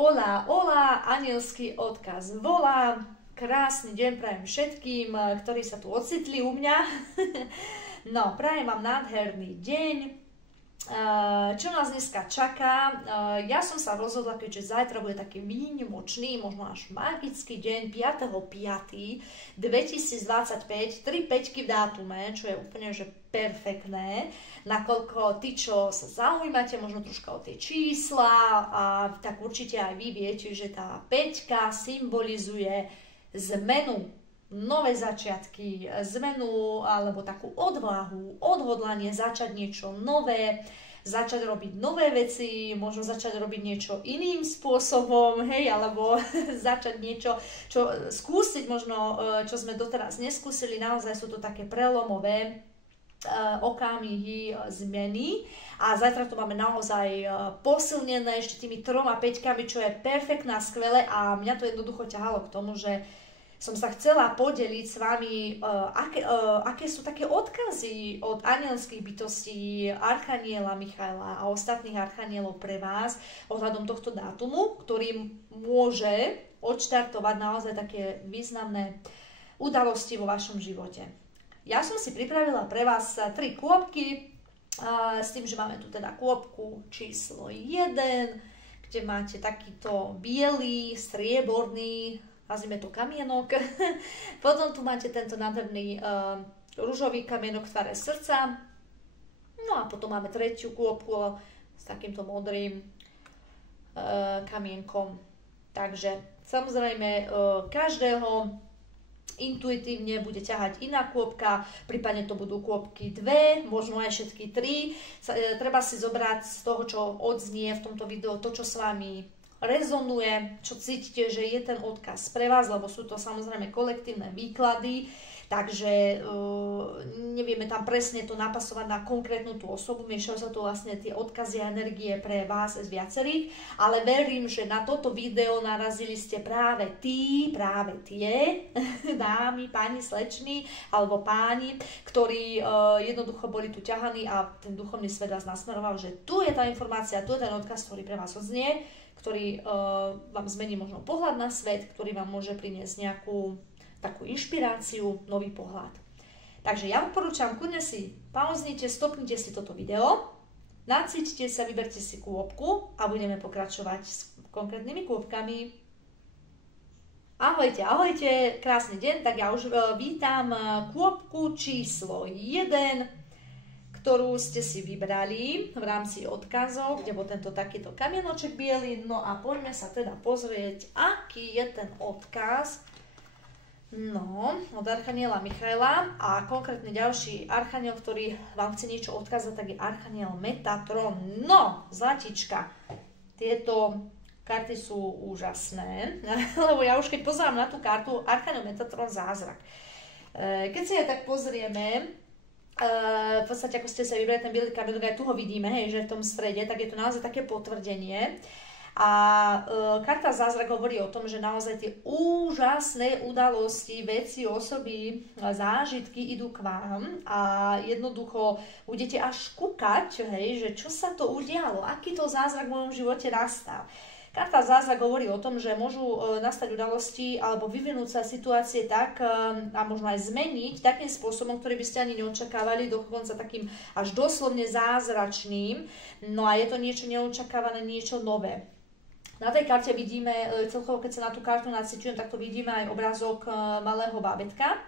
Olá, olá, anielský odkaz volá. Krásny deň prajem všetkým, ktorí sa tu ocitli u mňa. No, prajem vám nádherný deň. Čo nás dneska čaká? Ja som sa rozhodla, keďže zajtra bude taký výnimočný, možno až magický deň 5.5.2025, 3 päťky v dátume, čo je úplne že perfektné, nakoľko tí, čo sa zaujímate možno troška o tie čísla, tak určite aj vy viete, že tá päťka symbolizuje zmenu, nové začiatky, zmenu alebo takú odvahu, odhodlanie začať niečo nové, začať robiť nové veci, možno začať robiť niečo iným spôsobom, hej, alebo začať niečo, čo skúsiť možno, čo sme doteraz neskúsili. Naozaj sú to také prelomové okamihy zmeny a zajtra to máme naozaj posilnené ešte tými 3 päťkami, čo je perfektné a skvelé, a mňa to jednoducho ťahalo k tomu, že som sa chcela podeliť s vami, aké sú také odkazy od anielských bytostí, archaniela Michaela a ostatných archanielov pre vás ohľadom tohto dátumu, ktorý môže odštartovať naozaj také významné udalosti vo vašom živote. Ja som si pripravila pre vás 3 kôpky, s tým, že máme tu teda kôpku číslo 1, kde máte takýto biely, strieborný, nazvime to kamienok. Potom tu máte tento nádherný ružový kamienok v tvare srdca. No a potom máme 3. kôpku s takýmto modrým kamienkom. Takže samozrejme každého intuitívne bude ťahať iná kôpka, prípadne to budú kôpky 2, možno aj všetky 3. Treba si zobrať z toho, čo odznie v tomto videu, to, čo s vami rezonuje, čo cítite, že je ten odkaz pre vás, lebo sú to samozrejme kolektívne výklady, takže nevieme tam presne to napasovať na konkrétnu tú osobu, miešajú sa tu vlastne tie odkazy a energie pre vás z viacerých, ale verím, že na toto video narazili ste práve tie dámy, páni, slečny alebo páni, ktorí jednoducho boli tu ťahaní a ten duchovný svet vás nasmeroval, že tu je tá informácia, tu je ten odkaz, ktorý pre vás odznie, ktorý vám zmení možno pohľad na svet, ktorý vám môže priniesť nejakú takú inšpiráciu, nový pohľad. Takže ja odporúčam, kľudne si pauznite, stopnite si toto video, nacíťte sa, vyberte si kôpku a budeme pokračovať s konkrétnymi kôpkami. Ahojte, ahojte, krásny deň, tak ja už vítam kôpku číslo 1, ktorú ste si vybrali v rámci odkazov, kde bol tento takýto kamienoček biely. No a poďme sa teda pozrieť, aký je ten odkaz od archaniela Michaela, a konkrétne ďalší archaniel, ktorý vám chce niečo odkázať, tak je archaniel Metatron. No, zlatička, tieto karty sú úžasné, lebo ja už keď pozerám na tú kartu archaniel Metatron zázrak. Keď si aj tak pozrieme, v podstate ako ste sa vybrali ten biely kamienok, aj tu ho vidíme, hej, že v tom strede, tak je to naozaj také potvrdenie. A karta zázrak hovorí o tom, že naozaj tie úžasné udalosti, veci, osoby, zážitky idú k vám a jednoducho budete až kúkať, hej, že čo sa to udialo, aký to zázrak v mojom živote nastal. Karta zázrak hovorí o tom, že môžu nastať udalosti alebo vyvinúť sa situácie tak a možno aj zmeniť takým spôsobom, ktorý by ste ani neočakávali, dokonca takým až doslovne zázračným. No a je to niečo neočakávané, niečo nové. Na tej karte vidíme, celkovo keď sa na tú kartu naciťujem, tak to vidíme aj obrázok malého bábätka.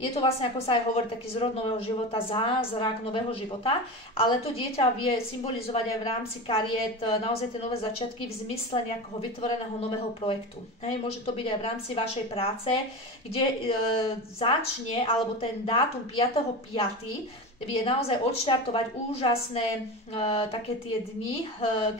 Je to vlastne, ako sa aj hovorí, taký zrod nového života, zázrak nového života, ale to dieťa vie symbolizovať aj v rámci kariet naozaj tie nové začiatky v zmysle nejakého vytvoreného nového projektu. Hej, môže to byť aj v rámci vašej práce, kde začne, alebo ten dátum 5.5. vie naozaj odštartovať úžasné také tie dni,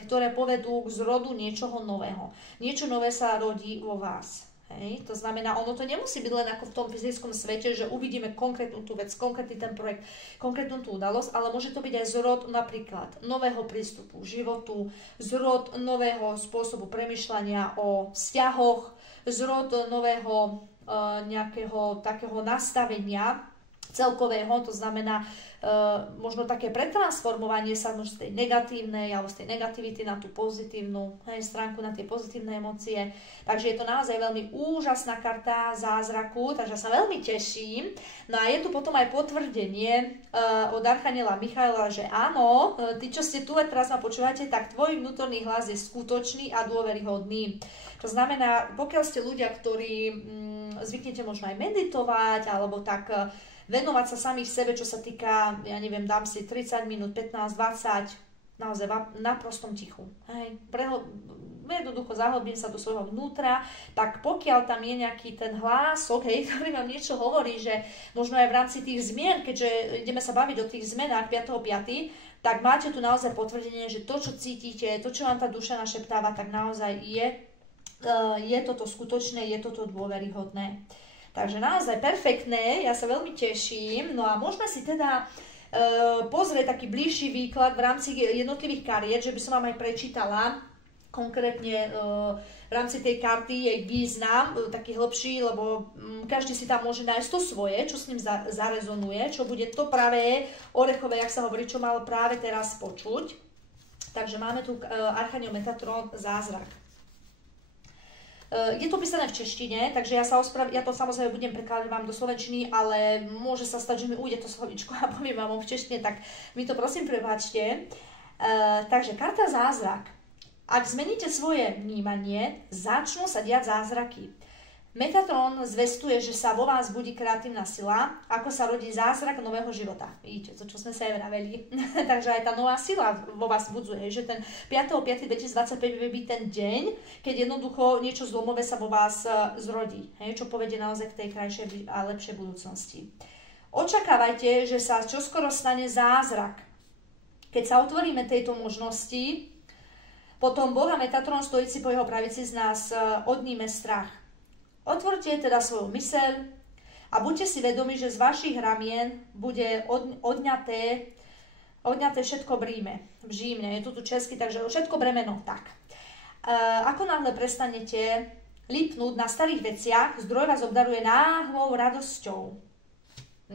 ktoré povedú k zrodu niečoho nového. Niečo nové sa rodí vo vás. Hej. To znamená, ono to nemusí byť len ako v tom fyzickom svete, že uvidíme konkrétnu tú vec, konkrétny ten projekt, konkrétnu tú udalosť, ale môže to byť aj zrod napríklad nového prístupu k životu, zrod nového spôsobu premýšľania o vzťahoch, zrod nového nejakého takého nastavenia celkového, to znamená možno také pretransformovanie sa z tej negatívnej alebo z tej negativity na tú pozitívnu stránku, na tie pozitívne emócie. Takže je to naozaj veľmi úžasná karta zázraku, takže sa veľmi teším. No a je tu potom aj potvrdenie od archaniela Michaela, že áno, tí, čo ste tu a teraz ma počúvate, tak tvoj vnútorný hlas je skutočný a dôveryhodný. To znamená, pokiaľ ste ľudia, ktorí zvyknete možno aj meditovať, alebo tak venovať sa samých sebe, čo sa týka, ja neviem, dám si 30 minút, 15, 20, naozaj na prostom tichu. Hej. Jednoducho zahlbím sa do svojho vnútra, tak pokiaľ tam je nejaký ten hlások, hej, ktorý vám niečo hovorí, že možno aj v rámci tých zmien, keďže ideme sa baviť o tých zmenách 5.5., tak máte tu naozaj potvrdenie, že to, čo cítite, to, čo vám tá duša našeptáva, tak naozaj je toto skutočné, je toto dôveryhodné. Takže naozaj perfektné, ja sa veľmi teším. No a môžeme si teda pozrieť taký bližší výklad v rámci jednotlivých kariet, že by som vám aj prečítala konkrétne v rámci tej karty jej význam, taký hlbší, lebo každý si tam môže nájsť to svoje, čo s ním zarezonuje, čo bude to pravé orechové, jak sa hovorí, čo mal práve teraz počuť. Takže máme tu archaniel Metatron zázrak. Je to písané v češtine, takže ja to samozrejme budem prekladať vám do slovenčiny, ale môže sa stať, že mi ujde to slovíčko a poviem vám v češtine, tak mi to prosím prepáčte. Takže karta zázrak. Ak zmeníte svoje vnímanie, začnú sa diať zázraky. Metatron zvestuje, že sa vo vás budí kreatívna sila, ako sa rodí zázrak nového života. Vidíte, to, čo sme sa aj vraveli. Takže aj tá nová sila vo vás budzuje, že ten 5.5.2025 bude byť ten deň, keď jednoducho niečo zlomové sa vo vás zrodí, čo povedie naozaj k tej krajšej a lepšej budúcnosti. Očakávajte, že sa čoskoro stane zázrak. Keď sa otvoríme tejto možnosti, potom Boh a Metatron stojíci po jeho pravici z nás odníme strach. Otvorte teda svoju myseľ a buďte si vedomi, že z vašich ramien bude odňaté všetko břímne. Je to tu česky, takže všetko bremeno. Tak. Ako náhle prestanete lipnúť na starých veciach, zdroj vás obdaruje náhlou radosťou.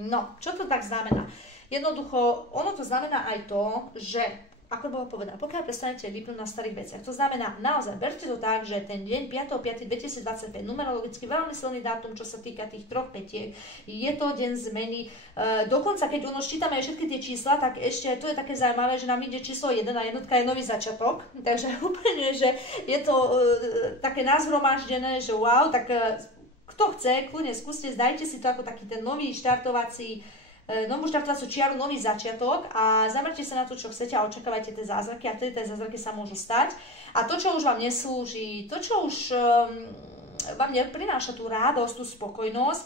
No, čo to tak znamená? Jednoducho, ono to znamená aj to, že ako bolo povedané, pokiaľ prestanete lipnúť na starých veciach. To znamená, naozaj, berte to tak, že ten deň 5.5.2025, numerologicky veľmi silný dátum, čo sa týka tých troch petiek, je to deň zmeny. Dokonca, keď ono ščítame aj všetky tie čísla, tak ešte to je také zaujímavé, že nám ide číslo 1 a jednotka je nový začiatok. Takže úplne, že je to také nazhromaždené, že wow, tak kto chce, kľudne skúste, zdajte si to ako taký ten nový novú štartovacú čiaru, nový začiatok a zamerte sa na to, čo chcete a očakávajte tie zázraky a vtedy tie zázraky sa môžu stať. A to, čo už vám neslúži, to, čo už vám neprináša tú radosť, tú spokojnosť,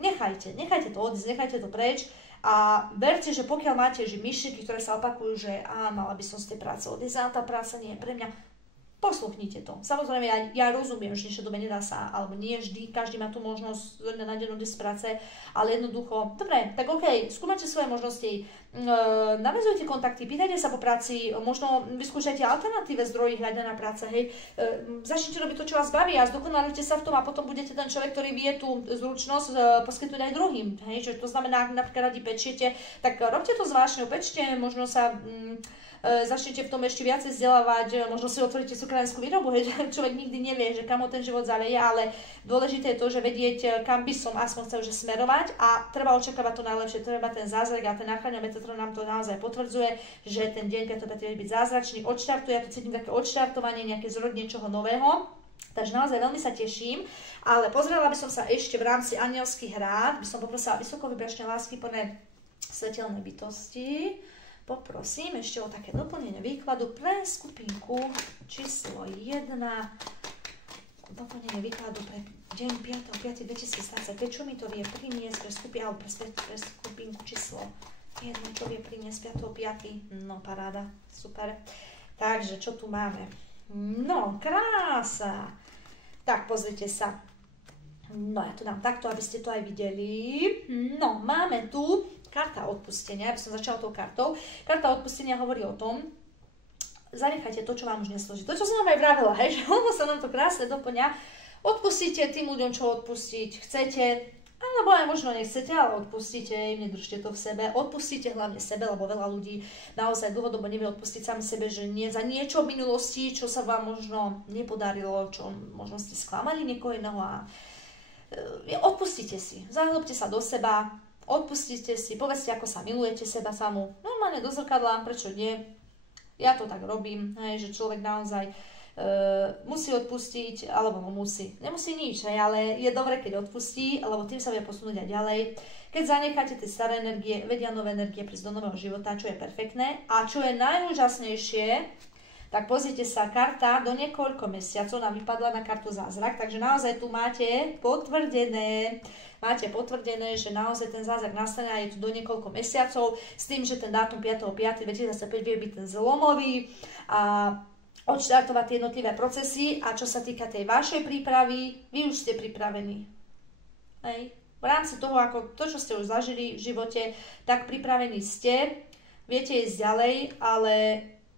nechajte to odísť, nechajte to preč a verte, že pokiaľ máte myšlienky, ktoré sa opakujú, že mala by som z tej práce odísť, a tá práca nie je pre mňa, posluchnite to. Samozrejme, ja rozumiem, že niečo dobe nedá sa, alebo nie vždy, každý má tu možnosť na deň odísť z práce, ale jednoducho, dobre, tak okej, skúmajte svoje možnosti, naväzujte kontakty, pýtajte sa po práci, možno vyskúšajte alternatíve zdroji hľadania práce, hej, začnite robiť to, čo vás baví a zdokonalite sa v tom a potom budete ten človek, ktorý vie tú zručnosť poskytnúť aj druhým, hej, čo to znamená, ak napríklad radi pečiete, tak robte to zvláštne, pečte, možno sa začnete v tom ešte viacej vzdelávať, možno si otvoríte cukrárenskú výrobu, hej, človek nikdy nevie, že kam ho ten život zaleje, ale dôležité je to, že vedieť, kam by som aspoň chcel že smerovať a treba očakávať to najlepšie, treba ten zázrak a ten archaniel Metatron nám to naozaj potvrdzuje, že ten deň 5.5. vie byť zázračný, odštartuje, ja tu cítim také odštartovanie, nejaké zrod niečoho nového. Takže naozaj veľmi sa teším, ale pozrela by som sa ešte v rámci anielských rád, by som poprosila vysokovibračné lásky plné svetelné bytosti. Poprosím ešte o také doplnenie výkladu pre skupinku číslo 1. Doplnenie výkladu pre deň 5.5.2025. Čo mi to vie priniesť pre skupinku číslo 1? Čo vie priniesť 5.5.? No, paráda, super. Takže, čo tu máme? No, krása. Tak, pozrite sa. No, ja to dám takto, aby ste to aj videli. No, máme tu karta odpustenia, aby som začala tou kartou. Karta odpustenia hovorí o tom, zanechajte to, čo vám už neslúži. To, čo som vám aj vravela, hej, že ono sa nám to krásne doplňa. Odpustíte tým ľuďom, čo odpustiť chcete, Alebo aj možno nechcete, ale odpustite im, nedržte to v sebe. Odpustite hlavne sebe, lebo veľa ľudí naozaj dlhodobo nevie odpustiť sami sebe, že nie za niečo v minulosti, čo sa vám možno nepodarilo, čo možno ste sklamali niekoho iného a odpustite si. Zahlbte sa do seba, odpustite si, povedzte, ako sa milujete seba samú. Normálne do zrkadla, prečo nie? Ja to tak robím, hej, že človek naozaj musí odpustiť, alebo musí. Nemusí nič, hej, ale je dobre, keď odpustí, lebo tým sa vie posunúť aj ďalej. Keď zanecháte tie staré energie, vedia nové energie prísť do nového života, čo je perfektné. A čo je najúžasnejšie, tak pozrite sa, karta do niekoľko mesiacov nám vypadla na kartu zázrak, takže naozaj tu máte potvrdené, že naozaj ten zázrak nastane a je tu do niekoľko mesiacov, s tým, že ten dátum 5.5.2025 vie byť ten zlomový a odštartovať tie jednotlivé procesy a čo sa týka tej vašej prípravy, vy už ste pripravení. Hej. V rámci toho, ako to, čo ste už zažili v živote, tak pripravení ste, viete ísť ďalej, ale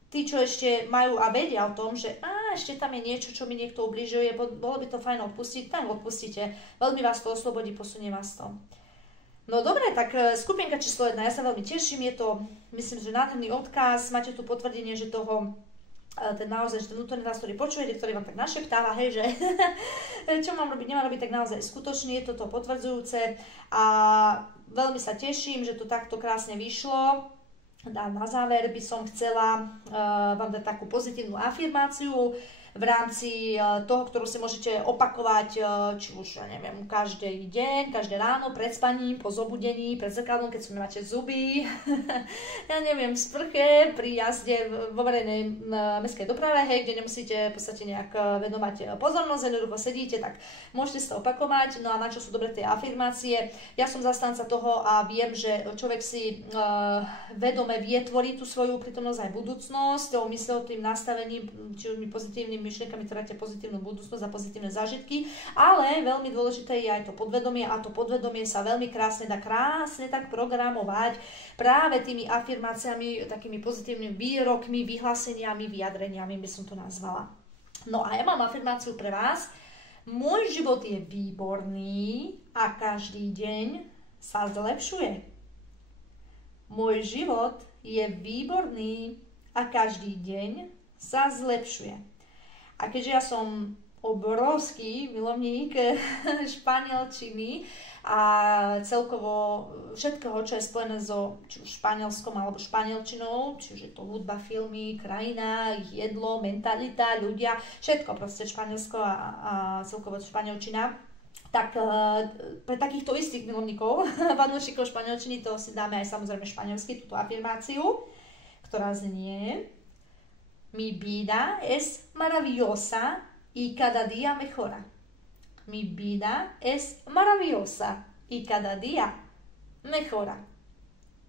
tí, čo ešte majú a vedia o tom, že ešte tam je niečo, čo mi niekto ubližuje, bolo by to fajn odpustiť, tak odpustite. Veľmi vás to oslobodí, posunie vás to. No dobre, tak skupinka číslo 1, ja sa veľmi teším, je to, myslím, že nádherný odkaz, máte tu potvrdenie, že toho ten naozaj, že ten vnútorný hlas, ktorý počujete, ktorý vám tak našeptáva, hej, že čo mám robiť, nemám robiť, tak naozaj skutočne je toto potvrdzujúce a veľmi sa teším, že to takto krásne vyšlo. A na záver by som chcela vám dať takú pozitívnu afirmáciu v rámci toho, ktorú si môžete opakovať, či už, ja neviem, každý deň, každé ráno, pred spaním, po zobudení, pred zrkadlom, keď si máte zuby, ja neviem, v sprche, pri jazde vo verejnej mestskej doprave, hej, kde nemusíte v podstate nejak venovať pozornosť, jednoducho sedíte, tak môžete sa opakovať. No a na čo sú dobre tie afirmácie? Ja som zastanca toho a viem, že človek si vedome vie tvoriť tú svoju prítomnosť aj budúcnosť, tou mysľou, tým nastavením, či už mi pozitívnym myšlienkami tvoríte pozitívnu budúcnosť a pozitívne zážitky, ale veľmi dôležité je aj to podvedomie a to podvedomie sa veľmi krásne dá tak programovať práve tými afirmáciami, takými pozitívnymi výrokmi, vyhláseniami, vyjadreniami by som to nazvala. No a ja mám afirmáciu pre vás. Môj život je výborný a každý deň sa zlepšuje. Môj život je výborný a každý deň sa zlepšuje. A keďže ja som obrovský milovník španielčiny a celkovo všetkého, čo je spojené so či už španielskom alebo španielčinou, či už je to hudba, filmy, krajina, ich jedlo, mentalita, ľudia, všetko proste Španielsko a celkovo španielčina, tak pre takýchto istých milovníkov fanúšikov španielčiny to si dáme aj samozrejme španielsky, túto afirmáciu, ktorá znie: Mi vida es maravillosa y cada día mejora. Mi vida es maravillosa y cada día mejora.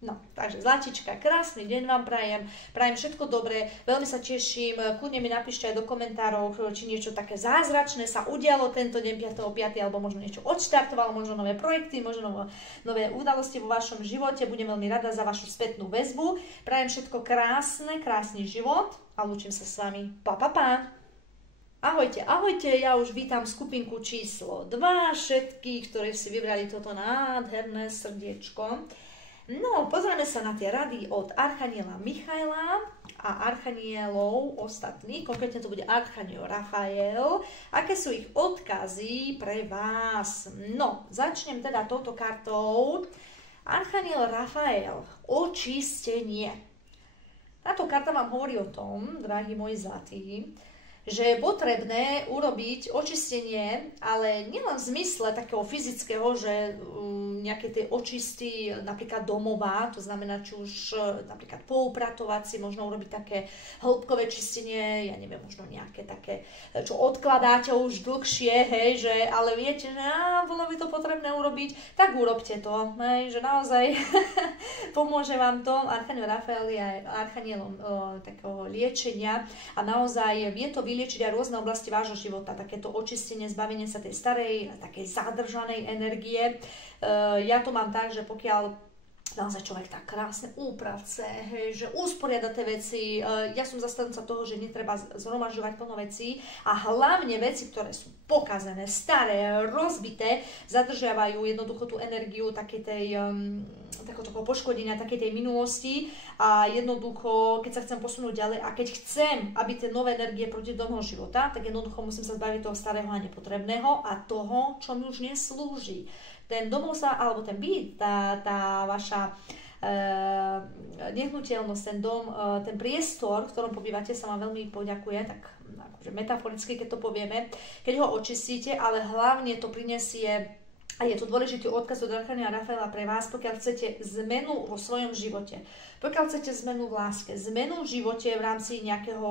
No, takže zlatička, krásny deň vám prajem všetko dobré, veľmi sa teším, kľudne mi napíšte aj do komentárov, či niečo také zázračné sa udialo tento deň 5.5. alebo možno niečo odštartovalo, možno nové projekty, možno nové udalosti vo vašom živote, budem veľmi rada za vašu spätnú väzbu, prajem všetko krásne, krásny život a lúčim sa s vami, pa. Ahojte, ja už vítam skupinku číslo 2, všetkých, ktorí si vybrali toto nádherné srdiečko. No, pozrieme sa na tie rady od Archaniela Michaela a Archanielov ostatných, konkrétne to bude Archaniel Rafael. Aké sú ich odkazy pre vás? No, začnem teda touto kartou. Archaniel Rafael, očistenie. Táto karta vám hovorí o tom, drahí moji zlatí, že je potrebné urobiť očistenie, ale nielen v zmysle takého fyzického, že nejaké tie očisty napríklad domova, to znamená, či už napríklad poupratovať si, možno urobiť také hĺbkové čistenie, ja neviem, možno nejaké také, čo odkladáte už dlhšie, hej, že, ale viete, že bolo by to potrebné urobiť, tak urobte to, hej, že naozaj pomôže vám to. Archaniel Rafael je aj archanielom takého liečenia a naozaj vie to vyliečiť aj rôzne oblasti vášho života, takéto očistenie, zbavenie sa tej starej, takej zadržanej energie. Ja to mám tak, že pokiaľ naozaj človek tak krásne úpravce, hej, že usporiada tie veci. Ja som zastanca toho, že netreba zhromažďovať plno vecí a hlavne veci, ktoré sú pokazené, staré, rozbité, zadržiavajú jednoducho tú energiu takej takého poškodenia, takej tej minulosti a jednoducho, keď sa chcem posunúť ďalej a keď chcem, aby tie nové energie proti do môjho života, tak jednoducho musím sa zbaviť toho starého a nepotrebného a toho, čo mi už neslúži. Ten domov sa, alebo ten byt, tá vaša nehnuteľnosť, ten dom, ten priestor, v ktorom pobývate, sa vám veľmi poďakuje, tak akože metaforicky, keď to povieme, keď ho očistíte, ale hlavne to prinesie, a je to dôležitý odkaz od Archaniela Rafaela pre vás, pokiaľ chcete zmenu vo svojom živote. Pokiaľ chcete zmenu v láske, zmenu v živote v rámci nejakého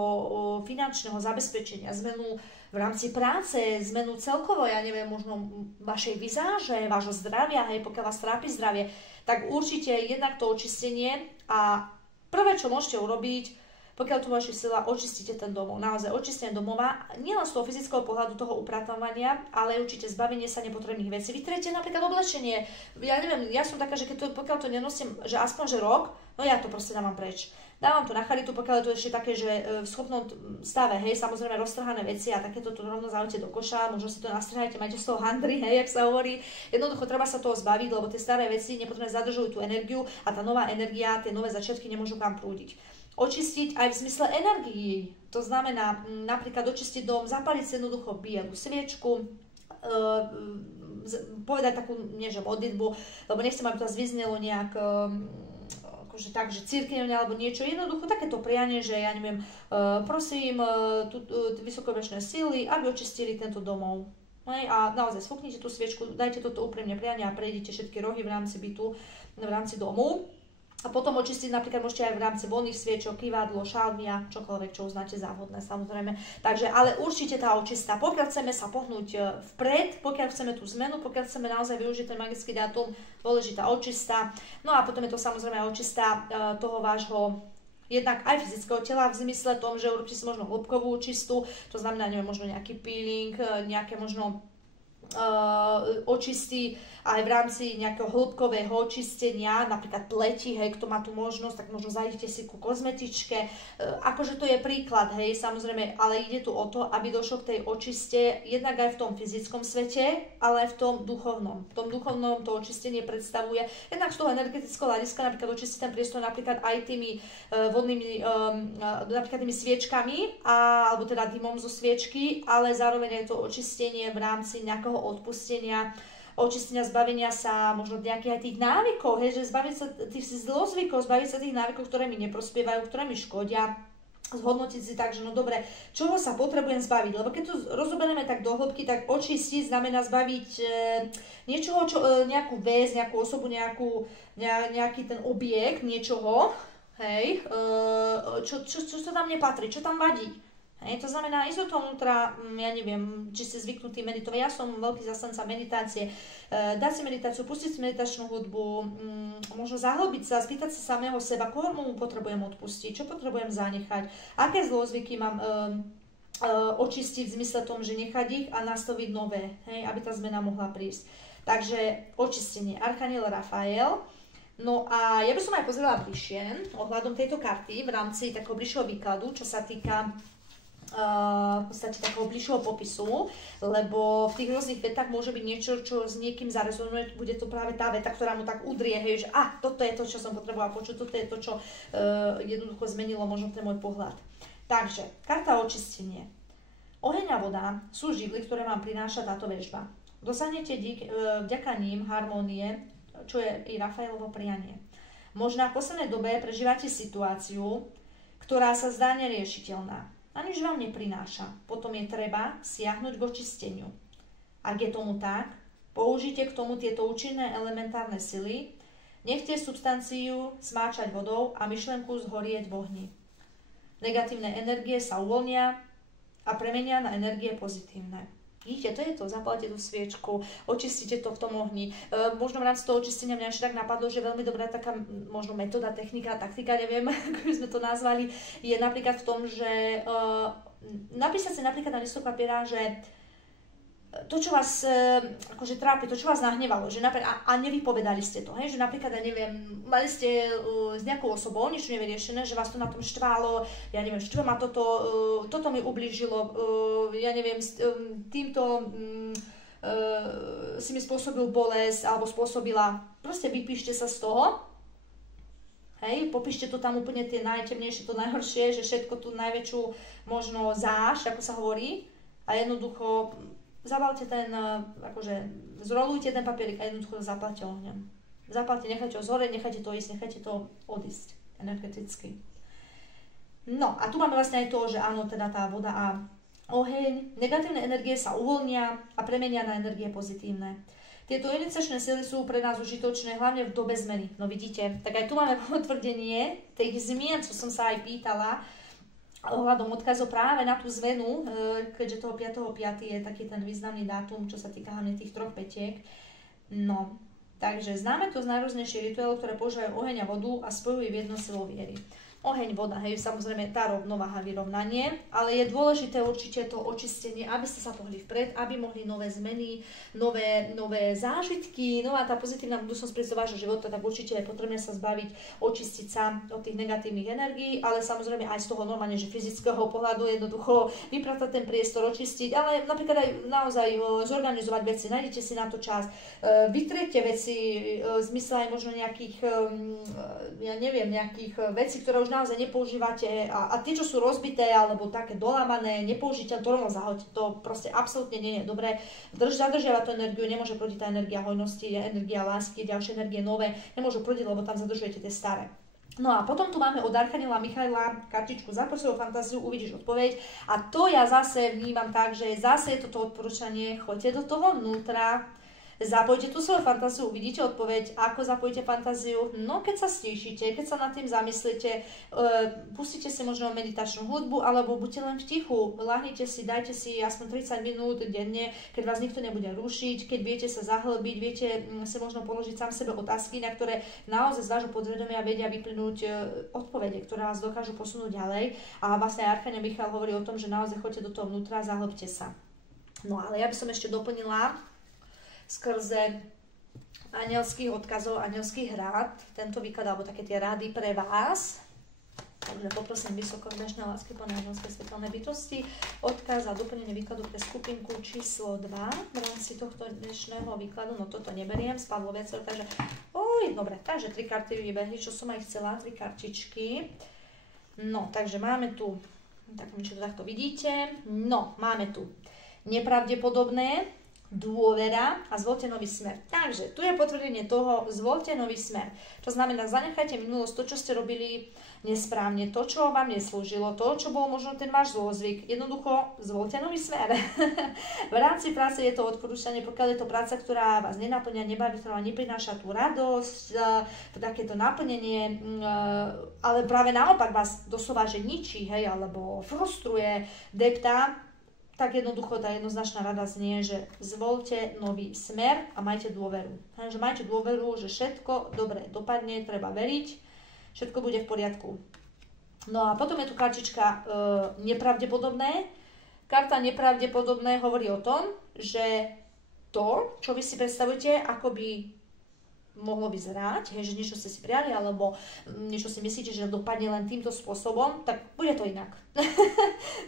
finančného zabezpečenia, zmenu v rámci práce, zmenu celkovo, ja neviem, možno vašej vizáže, vášho zdravia, hej, pokiaľ vás trápi zdravie, tak určite jednak to očistenie a prvé, čo môžete urobiť, pokiaľ tu máš sila, očistíte ten domov. Naozaj očistenie domova, nielen z toho fyzického pohľadu toho upratovania, ale určite zbavenie sa nepotrebných vecí. Vytriete napríklad oblečenie. Ja neviem, ja som taká, že pokiaľ to nenosím, že aspoň že rok, no ja to proste dávam preč. Dávam to na charitu, pokiaľ je to ešte také, že v schopnom stave, hej, samozrejme roztrhané veci a takéto tu rovno zaujte do koša, možno si to nastrihajte, majte z toho handry, hej, jak sa hovorí. Jednoducho treba sa toho zbaviť, lebo tie staré veci nepotrebne zadržujú tú energiu a tá nová energia, tie nové začiatky nemôžu kam prúdiť. Očistiť aj v zmysle energií, to znamená napríklad očistiť dom, zapaliť si jednoducho bielu sviečku, povedať takú, nie že modlitbu, lebo nechcem, aby to vyznelo nejak akože tak, že cirkevne alebo niečo, jednoducho takéto prianie, že ja neviem, prosím vysokovečné síly, aby očistili tento domov. A naozaj sfúknite tú sviečku, dajte toto úprimne prianie a prejdite všetky rohy v rámci bytu, v rámci domu. A potom očistiť napríklad môžete aj v rámci voľných sviečok, kývadlo, šalvia, čokoľvek, čo uznáte za vhodné, samozrejme. Takže, ale určite tá očista, pokiaľ chceme sa pohnúť vpred, pokiaľ chceme tú zmenu, pokiaľ chceme naozaj využiť ten magický dátum, dôležitá očista. No a potom je to samozrejme očista toho vášho jednak aj fyzického tela v zmysle tom, že urobíte si možno hĺbkovú čistu, to znamená, neviem, možno nejaký peeling, nejaké možno očistí aj v rámci nejakého hĺbkového očistenia, napríklad pleti, hej, kto má tú možnosť, tak možno zajdete si ku kozmetičke, akože to je príklad, hej, samozrejme, ale ide tu o to, aby došlo k tej očiste jednak aj v tom fyzickom svete, ale aj v tom duchovnom. V tom duchovnom to očistenie predstavuje, jednak z toho energetického hľadiska, napríklad očistiť ten priestor napríklad aj tými vodnými, napríklad tými sviečkami, alebo teda dymom zo sviečky, ale zároveň aj to očistenie v rámci nejakého odpustenia, očistenia, zbavenia sa možno nejakých aj tých návykov, hej, že zbaviť sa tých zlozvykov, zbaviť sa tých návykov, ktoré mi neprospievajú, ktoré mi škodia, zhodnotiť si tak, že no dobre, čoho sa potrebujem zbaviť, lebo keď to rozoberieme tak do hĺbky, tak očistiť znamená zbaviť niečoho, nejakú vec, nejakú osobu, nejaký ten objekt, niečoho, hej, čo tam nepatrí, čo tam vadí. Hej, to znamená ísť do toho vnútra, ja neviem, či ste zvyknutí meditovať, ja som veľký zastanca meditácie, dať si meditáciu, pustiť si meditačnú hudbu, možno zahlbiť sa, spýtať sa samého seba, komu potrebujem odpustiť, čo potrebujem zanechať, aké zlozvyky mám očistiť v zmysle tom, že nechať ich a nastaviť nové, hej, aby tá zmena mohla prísť. Takže očistenie, Archaniel Rafael. No a ja by som aj pozrela bližšie ohľadom tejto karty v rámci takého bližšieho výkladu, čo sa týka v podstate takého bližšieho popisu, lebo v tých rôznych vetách môže byť niečo, čo s niekým zarezonuje, bude to práve tá veta, ktorá mu tak udrie, hej, že toto je to, čo som potrebovala počuť, toto je to, čo jednoducho zmenilo možno ten môj pohľad. Takže, karta očistenie. Oheň a voda sú živly, ktoré vám prináša táto vežba. Dosahnete vďaka ním harmónie, čo je i Rafaelovo prianie. Možno v poslednej dobe prežívate situáciu, ktorá sa zdá neriešiteľná. A nič vám neprináša. Potom je treba siahnuť k očisteniu. Ak je tomu tak, použite k tomu tieto účinné elementárne sily, nechte substanciu smáčať vodou a myšlenku zhorieť v ohni. Negatívne energie sa uvoľnia a premenia na energie pozitívne. Vidíte, to je to, zapálte tú sviečku, očistite to v tom ohni. Možno v rámci toho očistenia mňa ešte tak napadlo, že veľmi dobrá taká možno metóda, technika, taktika, neviem, ako by sme to nazvali, je napríklad v tom, že napísať si napríklad na listok papiera, že to, čo vás akože trápi, to, čo vás nahnevalo, že a nevypovedali ste to, hej, že napríklad, ja neviem, mali ste s nejakou osobou niečo nevyriešené, že vás to na tom štválo, ja neviem, štve ma toto mi ublížilo, ja neviem, týmto si mi spôsobil bolesť alebo spôsobila, proste vypíšte sa z toho, hej, popíšte to tam úplne tie najtemnejšie, to najhoršie, že všetko tú najväčšiu možno zášť, ako sa hovorí, a jednoducho zabalte ten, akože zrolujte ten papierik a jednoducho zaplaťte ohňom. Zaplaťte, nechajte ho zhoreť, nechajte to ísť, nechajte to odísť energeticky. No a tu máme vlastne aj to, že áno, teda tá voda a oheň, negatívne energie sa uvoľnia a premenia na energie pozitívne. Tieto iniciačné sily sú pre nás užitočné, hlavne v dobe zmeny. No vidíte, tak aj tu máme potvrdenie tých zmien, čo som sa aj pýtala, ohľadom odkazov práve na tú zmenu, keďže toho 5.5. je taký ten významný dátum, čo sa týka hlavne tých 3 pätiek. No, takže známe to z najrôznejších rituálov, ktoré používajú oheň a vodu a spojujú v jedno silou viery. Oheň, voda, hej, samozrejme tá rovnováha, vyrovnanie, ale je dôležité určite to očistenie, aby ste sa pohli vpred, aby mohli nové zmeny, nové zážitky, nová tá pozitívna budúcnosť prísť do vášho života, tak určite je potrebné sa zbaviť, očistiť sa od tých negatívnych energií, ale samozrejme aj z toho normálne, že fyzického pohľadu jednoducho vypratať ten priestor, očistiť, ale napríklad aj naozaj zorganizovať veci, nájdete si na to čas, vytriete veci, v zmysle aj možno nejakých, ja neviem, nejakých vecí, ktoré už naozaj nepoužívate a tie, čo sú rozbité alebo také dolamané, nepoužiteľné, to rovno zahoďte, to proste absolútne nie je dobré. Zadržiava tú energiu, nemôže prúdiť tá energia hojnosti, energia lásky, ďalšie energie nové, nemôžu prúdiť, lebo tam zadržujete tie staré. No a potom tu máme od Archaniela Michaela kartičku Zapoň svoju fantáziu, uvidíš odpoveď. A to ja zase vnímam tak, že zase je toto odporúčanie, choďte do toho vnútra, zapojte tú svoju fantáziu, uvidíte odpoveď, ako zapojíte fantáziu. No keď sa stíšite, keď sa nad tým zamyslíte, pustite si možno meditačnú hudbu, alebo buďte len v tichu, lahnite si, dajte si aspoň 30 minút denne, keď vás nikto nebude rušiť, keď viete sa zahlbiť, viete si možno položiť sám sebe otázky, na ktoré naozaj z vášho podvedomia vedia vyplynúť odpovede, ktoré vás dokážu posunúť ďalej. A vlastne Archaniel Michael hovorí o tom, že naozaj choďte do toho vnútra, zahlbte sa. No ale ja by som ešte doplnila skrze anielských odkazov, anielských rád, tento výklad, alebo také tie rády pre vás. Takže poprosím vysoko dnešné lásky po anielskej svetelnej bytosti, odkaz a doplnenie výkladu pre skupinku číslo 2 v rámci tohto dnešného výkladu. No toto neberiem, spadlo viacero, takže dobre, takže 3 karty vybehli, čo som aj chcela, 3 kartičky. No, takže máme tu, tak čo to takto vidíte, no, máme tu nepravdepodobné, dôvera a zvolte nový smer. Takže tu je potvrdenie toho, zvolte nový smer. To znamená, zanechajte minulosť, to, čo ste robili nesprávne, to, čo vám neslúžilo, to, čo bol možno ten váš zlozvyk. Jednoducho, zvolte nový smer. V rámci práce je to odporúčanie, pokiaľ je to práca, ktorá vás nenaplňa, nebaví, ktorá neprináša tú radosť, takéto naplnenie, ale práve naopak vás doslova, že ničí, hej, alebo frustruje, deptá, tak jednoducho tá jednoznačná rada znie, že zvolte nový smer a majte dôveru. Takže majte dôveru, že všetko dobre dopadne, treba veriť, všetko bude v poriadku. No a potom je tu kartička nepravdepodobné. Karta nepravdepodobné hovorí o tom, že to, čo vy si predstavujete, ako by mohlo vyzerať, že niečo ste si prijali, alebo niečo si myslíte, že dopadne len týmto spôsobom, tak bude to inak.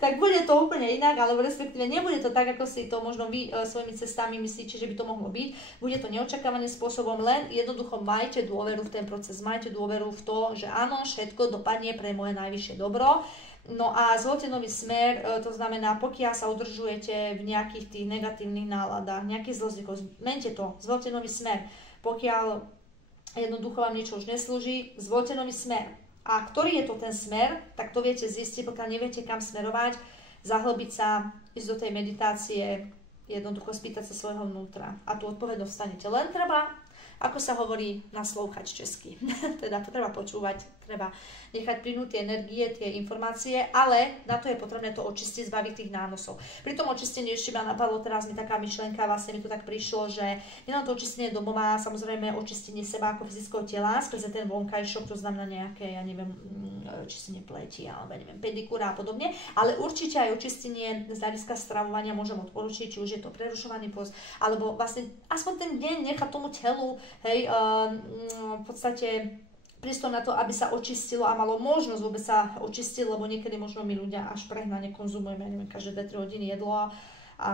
Tak bude to úplne inak, alebo respektíve nebude to tak, ako si to možno vy svojimi cestami myslíte, že by to mohlo byť. Bude to neočakávaným spôsobom, len jednoducho majte dôveru v ten proces, majte dôveru v to, že áno, všetko dopadne pre moje najvyššie dobro. No a zvolte nový smer, to znamená, pokiaľ sa udržujete v nejakých tých negatívnych náladách, nejakých zlozvykov, zmente to, zvolte nový smer. Pokiaľ jednoducho vám niečo už neslúži, zvolte nový smer. A ktorý je to ten smer, tak to viete zistiť, pokiaľ neviete kam smerovať, zahlbiť sa, ísť do tej meditácie, jednoducho spýtať sa svojho vnútra. A tú odpoveď dostanete. Len treba, ako sa hovorí, naslúchať česky. Teda to treba počúvať treba nechať plynúť tie energie, tie informácie, ale na to je potrebné to očistiť, zbaviť tých nánosov. Pri tom očistení ešte ma napadlo, teraz mi taká myšlienka, vlastne mi to tak prišlo, že nielen to očistenie domova, samozrejme očistenie seba ako fyzického tela, skrze ten vonkajšok, to znamená nejaké, ja neviem, čistenie pleti, alebo neviem, pedikúra a podobne, ale určite aj očistenie z hľadiska stravovania môžem odporučiť, či už je to prerušovaný post, alebo vlastne aspoň ten deň nechať tomu telu, hej, v podstate priestor na to, aby sa očistilo a malo možnosť vôbec sa očistiť, lebo niekedy možno my ľudia až prehnane konzumujeme, neviem, každé 2-3 hodiny jedlo a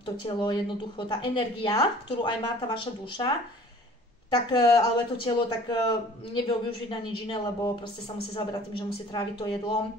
to telo jednoducho, tá energia, ktorú aj má tá vaša duša, tak, ale to telo tak nevie využiť na nič iné, lebo proste sa musí zaberať tým, že musí tráviť to jedlo.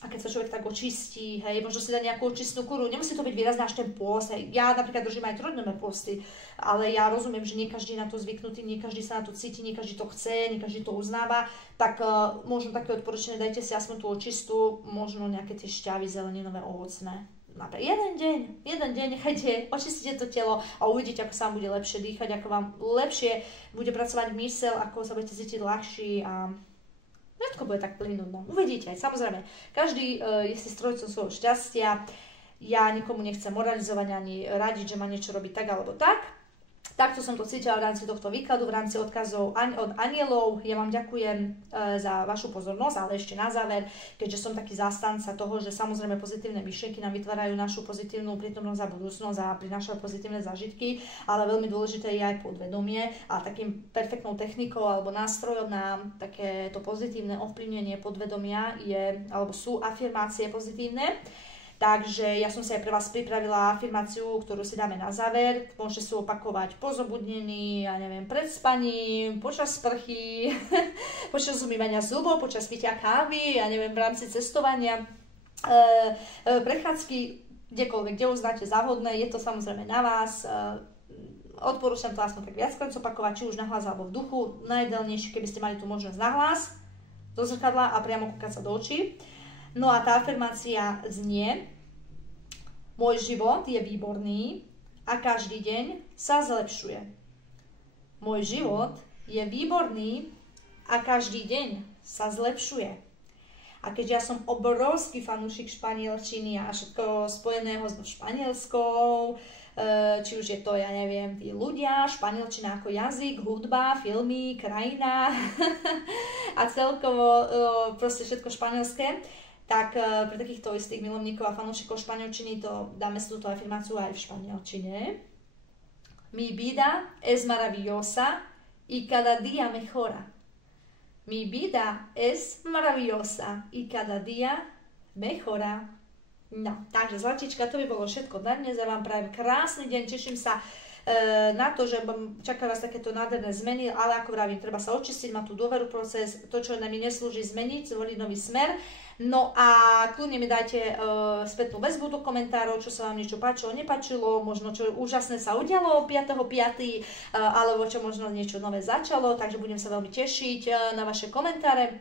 A keď sa človek tak očistí, hej, možno si dá nejakú očistnú kuru, nemusí to byť výrazné až ten pôst, hej. Ja napríklad držím aj trojdňové posty, ale ja rozumiem, že nie každý je na to zvyknutý, nie každý sa na to cíti, nie každý to chce, nie každý to uznáva, tak možno také odporúčanie, dajte si aspoň tú očistú, možno nejaké tie šťavy zeleninové, ovocné. Napríklad jeden deň nechajte, očistite to telo a uvidíte, ako sa vám bude lepšie dýchať, ako vám lepšie bude pracovať myseľ, ako sa budete cítiť ľahší a všetko bude tak plynúť, no. Uvidíte aj, samozrejme. Každý je si strojcom svojho šťastia. Ja nikomu nechcem moralizovať ani radiť, že má niečo robiť tak alebo tak. Takto som to cítila v rámci tohto výkladu, v rámci odkazov od anielov. Ja vám ďakujem za vašu pozornosť, ale ešte na záver, keďže som taký zástanca toho, že samozrejme pozitívne myšlienky nám vytvárajú našu pozitívnu prítomnosť a budúcnosť a prinášajú pozitívne zážitky, ale veľmi dôležité je aj podvedomie a takým perfektnou technikou alebo nástrojom na takéto pozitívne ovplyvnenie podvedomia alebo sú afirmácie pozitívne. Takže ja som si aj pre vás pripravila afirmáciu, ktorú si dáme na záver. Môžete si opakovať po zobudnení, ja neviem, pred spaním, počas sprchy, počas umývania zubov, počas pitia kávy, ja neviem, v rámci cestovania, prechádzky, kdekoľvek, kde uznáte za vhodné, je to samozrejme na vás. Odporúčam to aspoň tak viackrát opakovať, či už nahlas alebo v duchu. Najideálnejšie, keby ste mali tú možnosť nahlas, do zrkadla a priamo kúkať sa do očí. No a tá afirmácia znie: môj život je výborný a každý deň sa zlepšuje. Môj život je výborný a každý deň sa zlepšuje. A keďže ja som obrovský fanúšik španielčiny a všetko spojeného so španielskou, či už je to, ja neviem, tí ľudia, španielčina ako jazyk, hudba, filmy, krajina a celkovo proste všetko španielské, tak pre takýchto istých milovníkov a fanúšikov španielčiny to dáme si túto afirmáciu aj v španielčine. Mi vida es maravillosa y cada día mejora. Mi vida es maravillosa y cada día mejora. No, takže zlatička, to by bolo všetko na dnes. Ja vám prajem krásny deň, teším sa na to, že čaká vás takéto nádherné zmeny, ale ako vravím, treba sa očistiť, má tu dôveru proces, to, čo nám neslúži, zmeniť, zvoliť nový smer. No a kľudne mi dajte spätnú väzbu do komentárov, čo sa vám niečo páčilo, nepáčilo, možno čo úžasné sa udialo 5.5. Alebo čo možno niečo nové začalo, takže budem sa veľmi tešiť na vaše komentáre.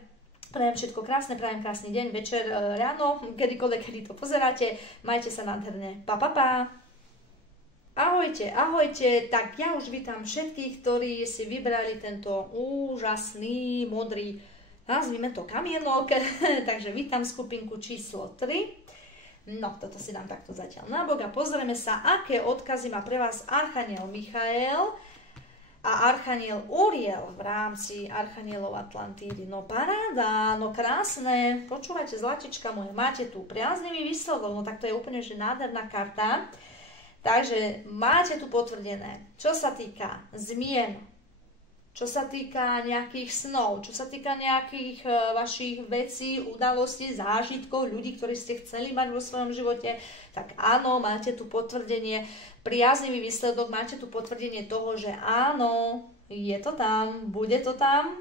Prajem všetko krásne, prajem krásny deň, večer, ráno, kedykoľvek, kedy to pozeráte. Majte sa nádherne. Pa, pa, pa. Ahojte, ahojte. Tak ja už vítam všetkých, ktorí si vybrali tento úžasný, modrý, nazvime to kamienok. Takže vítam skupinku číslo 3. No, toto si dám takto zatiaľ na bok a pozrieme sa, aké odkazy má pre vás Archaniel Michael a Archaniel Uriel v rámci Archanielov Atlantídy. No paráda, no krásne. Počúvajte, zlatička moje, máte tu priaznivý výsledok, no tak to je úplne že nádherná karta. Takže máte tu potvrdené, čo sa týka zmien, čo sa týka nejakých snov, čo sa týka nejakých vašich vecí, udalostí, zážitkov, ľudí, ktorí ste chceli mať vo svojom živote, tak áno, máte tu potvrdenie, priaznivý výsledok, máte tu potvrdenie toho, že áno, je to tam, bude to tam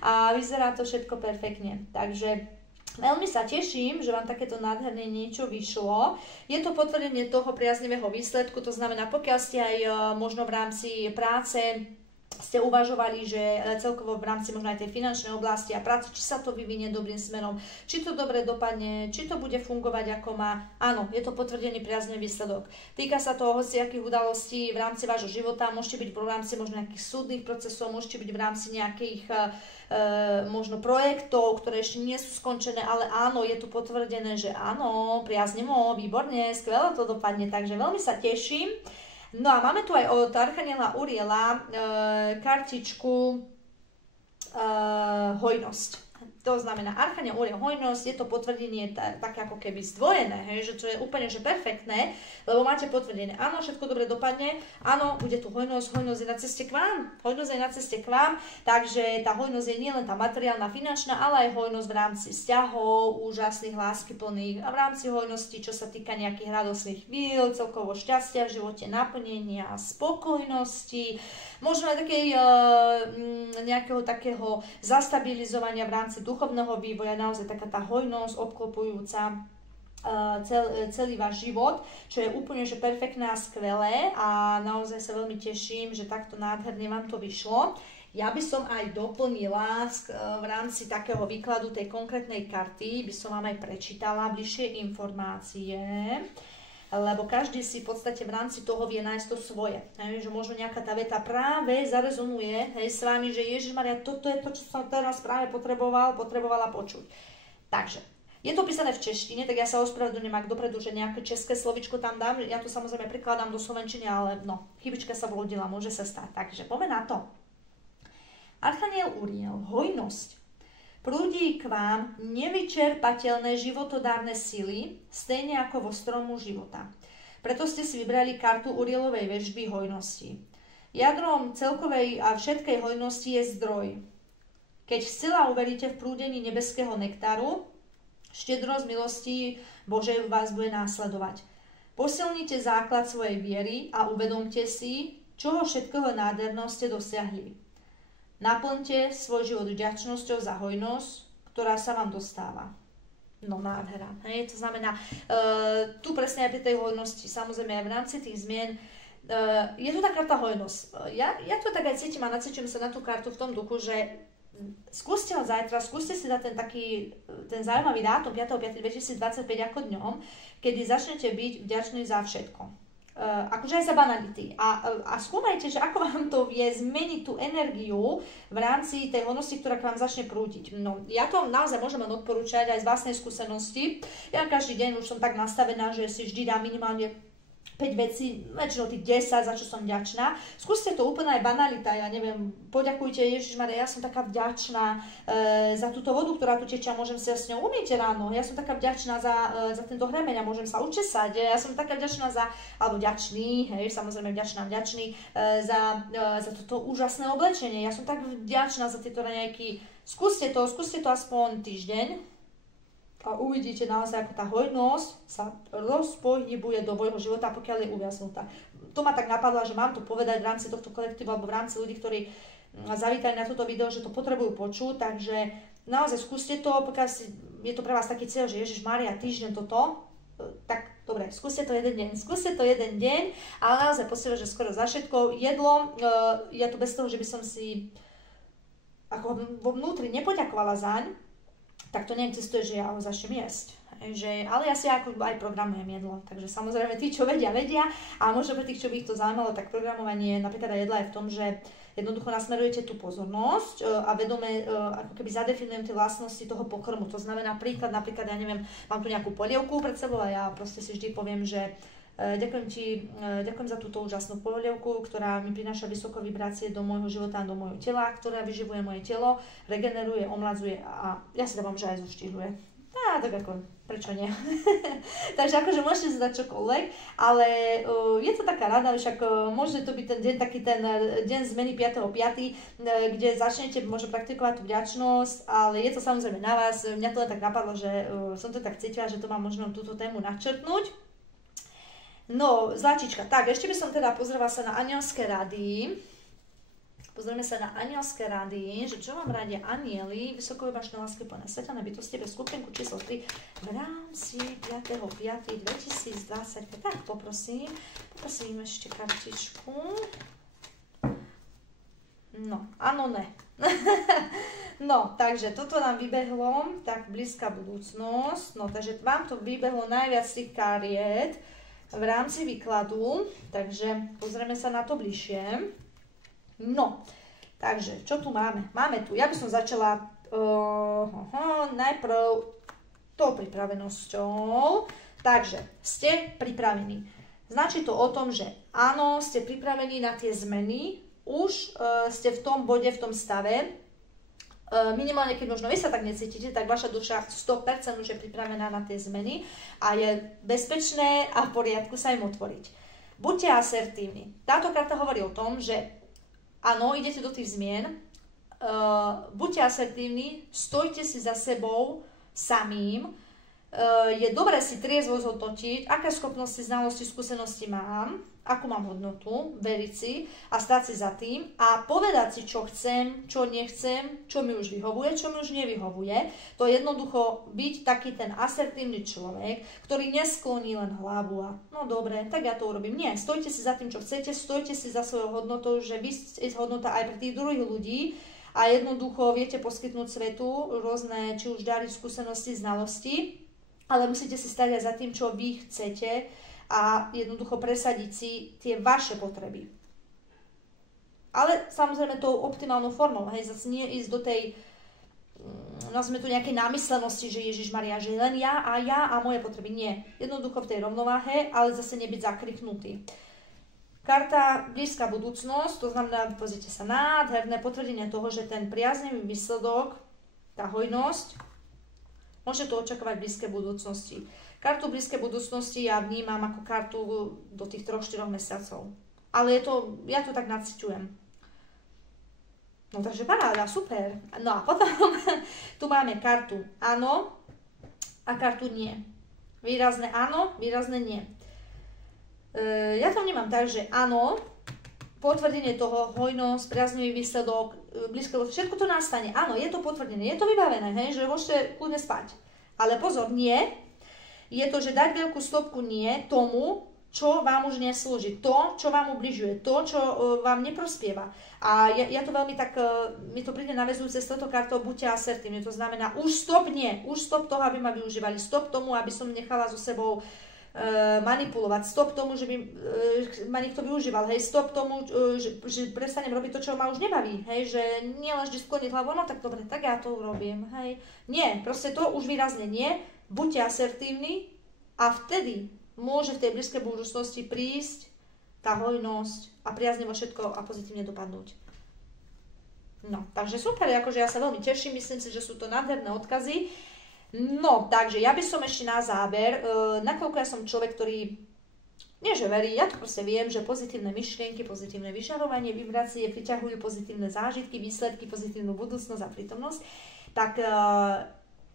a vyzerá to všetko perfektne. Takže veľmi sa teším, že vám takéto nádherné niečo vyšlo. Je to potvrdenie toho priaznivého výsledku, to znamená, pokiaľ ste aj možno v rámci práce ste uvažovali, že celkovo v rámci možno aj tej finančnej oblasti a práce, či sa to vyvinie dobrým smerom, či to dobre dopadne, či to bude fungovať ako má. Áno, je to potvrdený priaznivý výsledok. Týka sa to hociakých udalostí v rámci vášho života, môžete byť v rámci možno nejakých súdnych procesov, môžete byť v rámci nejakých možno projektov, ktoré ešte nie sú skončené, ale áno, je tu potvrdené, že áno, priaznivo, výborne, skvelé to dopadne, takže veľmi sa teším. No a máme tu aj od Archaniela Uriela kartičku hojnosť. To znamená, Archaniel Uriel hojnosť, je to potvrdenie také ako keby zdvojené, hej, že to je úplne že perfektné, lebo máte potvrdené, áno, všetko dobre dopadne, áno, bude tu hojnosť, hojnosť je na ceste k vám, hojnosť je na ceste k vám, takže tá hojnosť je nielen tá materiálna, finančná, ale aj hojnosť v rámci vzťahov, úžasných, láskyplných a v rámci hojnosti, čo sa týka nejakých radostných chvíľ, celkovo šťastia v živote, naplnenia, spokojnosti, možno aj takej, nejakého takého zastabilizovania v rámci duchovného vývoja, naozaj taká tá hojnosť obklopujúca celý váš život, čo je úplne že perfektné a skvelé a naozaj sa veľmi teším, že takto nádherne vám to vyšlo. Ja by som aj doplnila v rámci takého výkladu tej konkrétnej karty, by som vám aj prečítala bližšie informácie, lebo každý si v podstate v rámci toho vie nájsť to svoje. Hej, že možno nejaká tá veta práve zarezonuje, hej, s vami, že Ježišmaria, toto je to, čo som teraz práve potrebovala počuť. Takže, je to písané v češtine, tak ja sa ospravedlňujem ak dopredu, že nejaké české slovičko tam dám. Ja to samozrejme prikladám do slovenčiny, ale no, chybička sa vlodila, môže sa stať. Takže, poďme na to. Archaniel Uriel, hojnosť. Prúdi k vám nevyčerpateľné životodárne sily, stejne ako vo stromu života. Preto ste si vybrali kartu Urielovej veštby hojnosti. Jadrom celkovej a všetkej hojnosti je zdroj. Keď zcela uveríte v prúdení nebeského nektaru, štedrosť milostí Božej vás bude následovať. Posilnite základ svojej viery a uvedomte si, čoho všetkého nádherného ste dosiahli. Naplňte svoj život vďačnosťou za hojnosť, ktorá sa vám dostáva. No nádhera. Hej, to znamená, tu presne aj pri tej hojnosti, samozrejme aj v rámci tých zmien, je tu tá karta hojnosť. Ja to tak aj cítim a nacítim sa na tú kartu v tom duchu, že skúste ho zajtra, skúste si dať ten zaujímavý dátum 5.5.2025 ako dňom, kedy začnete byť vďační za všetko. Akože aj za banality. A skúmajte, že ako vám to vie zmeniť tú energiu v rámci tej hojnosti, ktorá k vám začne prúdiť. No, ja to naozaj môžem len odporúčať aj z vlastnej skúsenosti. Ja každý deň už som tak nastavená, že si vždy dám minimálne 5 vecí, väčšinou tých 10, za čo som vďačná. Skúste to úplne aj banalita, ja neviem, poďakujte Ježišmaria, ja som taká vďačná za túto vodu, ktorá tu tečia, môžem sa s ňou umyť ráno, ja som taká vďačná za tento hremeň a môžem sa učesať, ja som taká vďačná alebo vďačný, hej, samozrejme vďačný, za toto úžasné oblečenie, ja som tak vďačná za tieto raňajky. Skúste to aspoň týždeň. A uvidíte naozaj, ako tá hojnosť sa rozpohybuje do môjho života, pokiaľ je uviaznutá. To ma tak napadlo, že mám to povedať v rámci tohto kolektívu alebo v rámci ľudí, ktorí zavítali na toto video, že to potrebujú počuť, takže naozaj skúste to, pokiaľ je to pre vás taký cieľ, že Ježišmária, týždeň toto, tak dobre, skúste to jeden deň, ale naozaj posledne, že skoro za všetko jedlo, ja to bez toho, že by som si ako vo vnútri nepoďakovala zaň, tak to neexistuje, že ja ho začnem jesť. Ale ja si ako aj programujem jedlo. Takže samozrejme tí, čo vedia. A možno pre tých, čo by ich to zaujímalo, tak programovanie napríklad aj jedla je v tom, že jednoducho nasmerujete tú pozornosť a vedome ako keby zadefinujem tie vlastnosti toho pokrmu. To znamená napríklad, ja neviem, mám tu nejakú polievku pred sebou a ja proste si vždy poviem, že ďakujem za túto úžasnú polievku, ktorá mi prináša vysoké vibrácie do môjho života a do môjho tela, ktorá vyživuje moje telo, regeneruje, omladzuje a ja si dávam, že aj zoštihluje. Tak ako, prečo nie? Takže akože môžete si dať čokoľvek, ale je to taká rada, však môže to byť ten deň, taký ten deň zmeny 5.5., kde začnete možno praktikovať tú vďačnosť, ale je to samozrejme na vás. Mňa to len tak napadlo, že som to tak cítila, že to mám možno túto tému načrtnúť. No, zlatička. Tak, ešte by som teda pozrela sa na anielské rady. Pozrieme sa na anielské rady, že čo vám radia anieli, vysokovybašné lásky plné svetelné bytosti bez skupinku číslo 3 v rámci 5.5.2025. Tak, poprosím ešte kartičku. No, áno, ne. No, takže toto nám vybehlo, tak blízka budúcnosť. No, takže vám to vybehlo najviac tých kariet v rámci výkladu, takže pozrieme sa na to bližšie. No, takže čo tu máme? Máme tu, ja by som začala najprv tou pripravenosťou. Takže, ste pripravení. Značí to o tom, že áno, ste pripravení na tie zmeny, už ste v tom bode, v tom stave, minimálne keď možno vy sa tak necítite, tak vaša duša 100% už je pripravená na tie zmeny a je bezpečné a v poriadku sa im otvoriť. Buďte asertívni. Táto karta hovorí o tom, že áno, idete do tých zmien, buďte asertívni, stojte si za sebou samým, je dobré si triezvo zhodnotiť, aké schopnosti, znalosti, skúsenosti mám, akú mám hodnotu, veriť si a stať si za tým a povedať si, čo chcem, čo nechcem, čo mi už vyhovuje, čo mi už nevyhovuje. To je jednoducho byť taký ten asertívny človek, ktorý neskloní len hlavu a no dobre, tak ja to urobím. Nie, stojte si za tým, čo chcete, stojte si za svojou hodnotou, že vy ste hodnota aj pre tých druhých ľudí a jednoducho viete poskytnúť svetu rôzne, či už dary, skúsenosti, znalosti, ale musíte si stať aj za tým, čo vy chcete a jednoducho presadiť si tie vaše potreby. Ale samozrejme tou optimálnou formou, hej, zase nie ísť do tej, nazvime to nejakej námyslenosti, že Ježišmaria, že len ja a moje potreby. Nie. Jednoducho v tej rovnováhe, ale zase nebyť zakriknutý. Karta blízka budúcnosť, to znamená, pozrite sa, nádherné potvrdenie toho, že ten priaznivý výsledok, tá hojnosť, môže to očakávať v blízkej budúcnosti. Kartu blízkej budúcnosti ja vnímam ako kartu do tých 3-4 mesiacov. Ale je to, ja to tak naciťujem. No takže paráda, super. No a potom tu máme kartu áno a kartu nie. Výrazné áno, výrazné nie. Ja to vnímam tak, že áno, potvrdenie toho, hojnosť, priaznivý výsledok, blízke, všetko to nastane. Áno, je to potvrdené, je to vybavené, hej, že môžete kľudne spať. Ale pozor, nie. Je to, že dať veľkú stopku nie tomu, čo vám už neslúži, to, čo vám ubližuje, to, čo vám neprospieva. A ja to veľmi tak, mi to príde naväzujúce s touto kartou, buďte asertívni, to znamená už stop nie, už stop toho, aby ma využívali, stop tomu, aby som nechala so sebou manipulovať, stop tomu, že by ma niekto využíval, hej, stop tomu, že prestanem robiť to, čo ma už nebaví, hej, že nie len vždy skloniť hlavu, no tak dobre, tak ja to urobím, hej. Nie, proste to už výrazne nie. Buďte asertívni a vtedy môže v tej blízkej budúcnosti prísť tá hojnosť a priaznivo všetko a pozitívne dopadnúť. No, takže super, akože ja sa veľmi teším, myslím si, že sú to nádherné odkazy. No, takže ja by som ešte na záver, nakoľko ja som človek, ktorý nie že verí, ja to proste viem, že pozitívne myšlienky, pozitívne vyžarovanie, vibrácie priťahujú pozitívne zážitky, výsledky, pozitívnu budúcnosť a prítomnosť, tak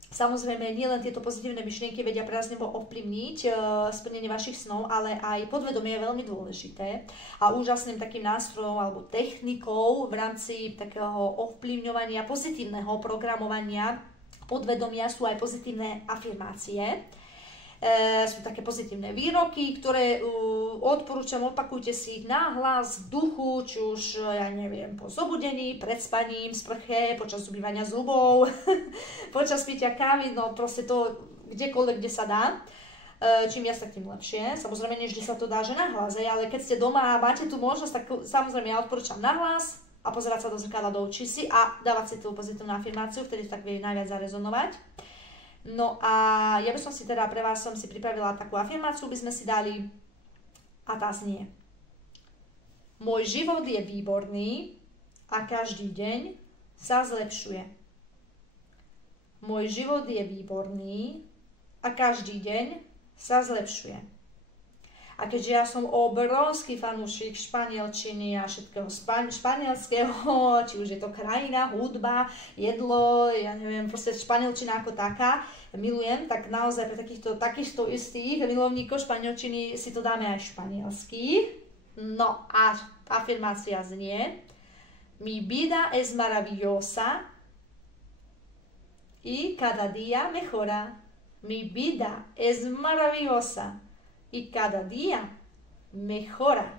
samozrejme, nielen tieto pozitívne myšlienky vedia priaznivo ovplyvniť splnenie vašich snov, ale aj podvedomie je veľmi dôležité a úžasným takým nástrojom alebo technikou v rámci takého ovplyvňovania, pozitívneho programovania podvedomia sú aj pozitívne afirmácie. Sú také pozitívne výroky, ktoré odporúčam, opakujte si ich nahlas v duchu, či už, ja neviem, po zobudení, pred spaním, sprche, počas umývania zubov, počas pitia kávy, no proste to kdekoľvek, kde sa dá. Čím viac, tak tým lepšie. Samozrejme, nie vždy sa to dá, že nahlas, ale keď ste doma a máte tú možnosť, tak samozrejme ja odporúčam nahlas a pozerať sa do zrkadla, do očí si a dávať si tú pozitívnu afirmáciu, vtedy to tak vie najviac zarezonovať. No a ja by som si teda pre vás pripravila takú afirmáciu, by sme si dali a tá znie. Môj život je výborný a každý deň sa zlepšuje. Môj život je výborný a každý deň sa zlepšuje. A keďže ja som obrovský fanúšik španielčiny a všetkého španielského, či už je to krajina, hudba, jedlo, ja neviem, proste španielčina ako taká, milujem, tak naozaj pre takýchto istých milovníkov španielčiny si to dáme aj španielsky. No a afirmácia znie: Mi vida es maravillosa y cada día mejora. Mi vida es maravillosa y cada día mejora.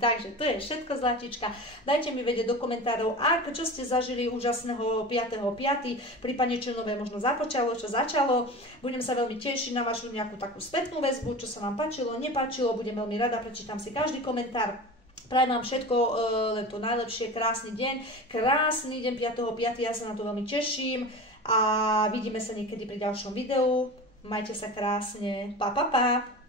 Takže to je všetko, zlatička. Dajte mi vedieť do komentárov, čo ste zažili úžasného 5.5., prípadne čo nové možno započalo, čo začalo. Budem sa veľmi tešiť na vašu nejakú takú spätnú väzbu, čo sa vám páčilo, nepáčilo. Budem veľmi rada, prečítam si každý komentár. Prajem vám všetko len to najlepšie, krásny deň 5.5. Ja sa na to veľmi teším a vidíme sa niekedy pri ďalšom videu. Majte sa krásne. Pa, pa, pa.